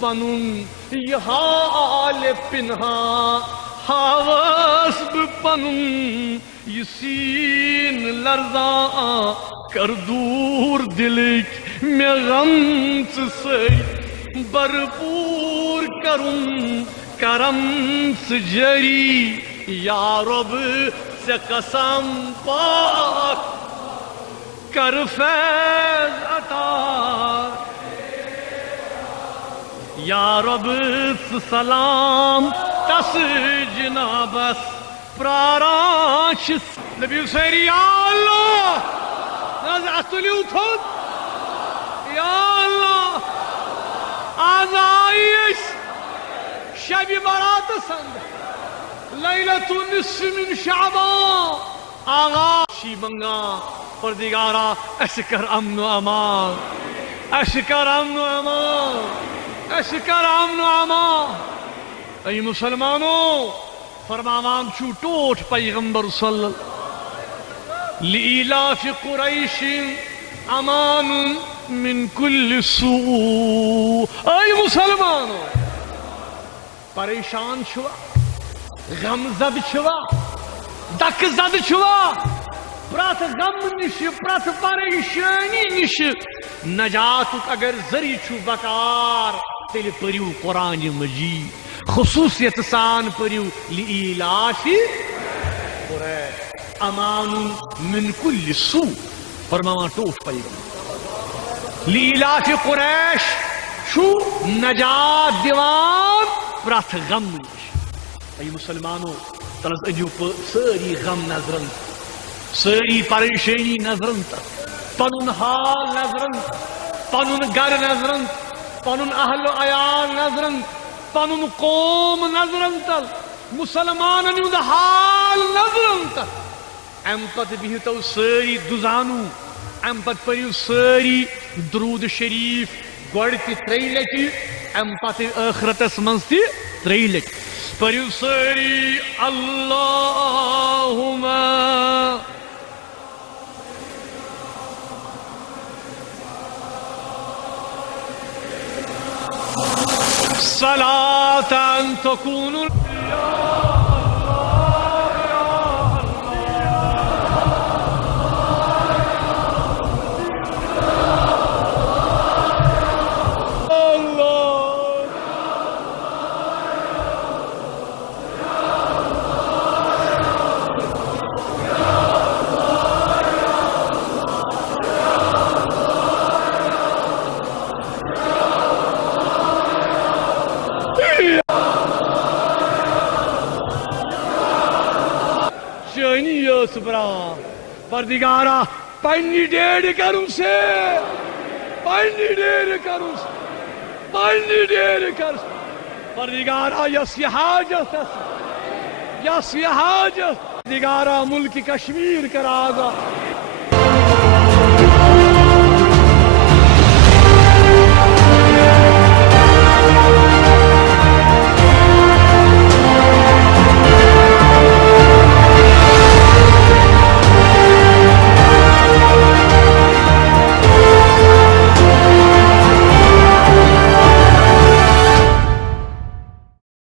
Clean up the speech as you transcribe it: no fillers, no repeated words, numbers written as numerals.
پنن یہ حال پنہا ہاوس پنن یہ سین لرزاں کر دور دلک میں غم سے بھرپور کرم کرم سے جری یا رب سے قسم پاک کر فیض عطا یا رب سے سلام تس جنابس پراراش نبی سیری یا اللہ اتلیو تھوت یا اللہ آزائیش شب برات سند لیلت نصف من شعبان آغا شیبنگا پردگارا اشکر امن و امان اشکر امن و امان اشکر امن و امان ای مسلمانوں فرمامان چھو ٹوٹ پیغمبر صلی اللہ لإلاف قریش امان من کل سوء ای مسلمانوں پریشان چھوا غم زد چھوا دک زد چھوا پرات غم نش پرات پریشانی نش نجات اگر ذری چھو بکار تیل پریو قرآن مجید خصوصیت سان پریو لإلاف قریش امان من کل سوء فرمامان ٹوٹ پیغمبر لإلاف قریش چھو نجات دیوان پرات غم نش ای مسلمانوں تلس اجو ساری غم نظرن ساری پریشانی نظرن پنن حال نظرن پنن گر نظرن پنن اہل و عیال نظرن پنن قوم نظرن تل مسلمانن ہند حال نظرن تل ام پت بہتو ساری دزانو ام پت پریو ساری درود شریف گوڑ تی تری لٹی ام پت آخرتس منز تی تری لٹی پریو ساری اللہم صلاة تكون پردگارا پنی ڈیڑھ کروں سے پنی ڈیڑھ کروں سے پنی ڈیڑھ کروں سے پردگارا یس یہ حاجت یس یہ حاجت پردگارا ملک کشمیر کر آگا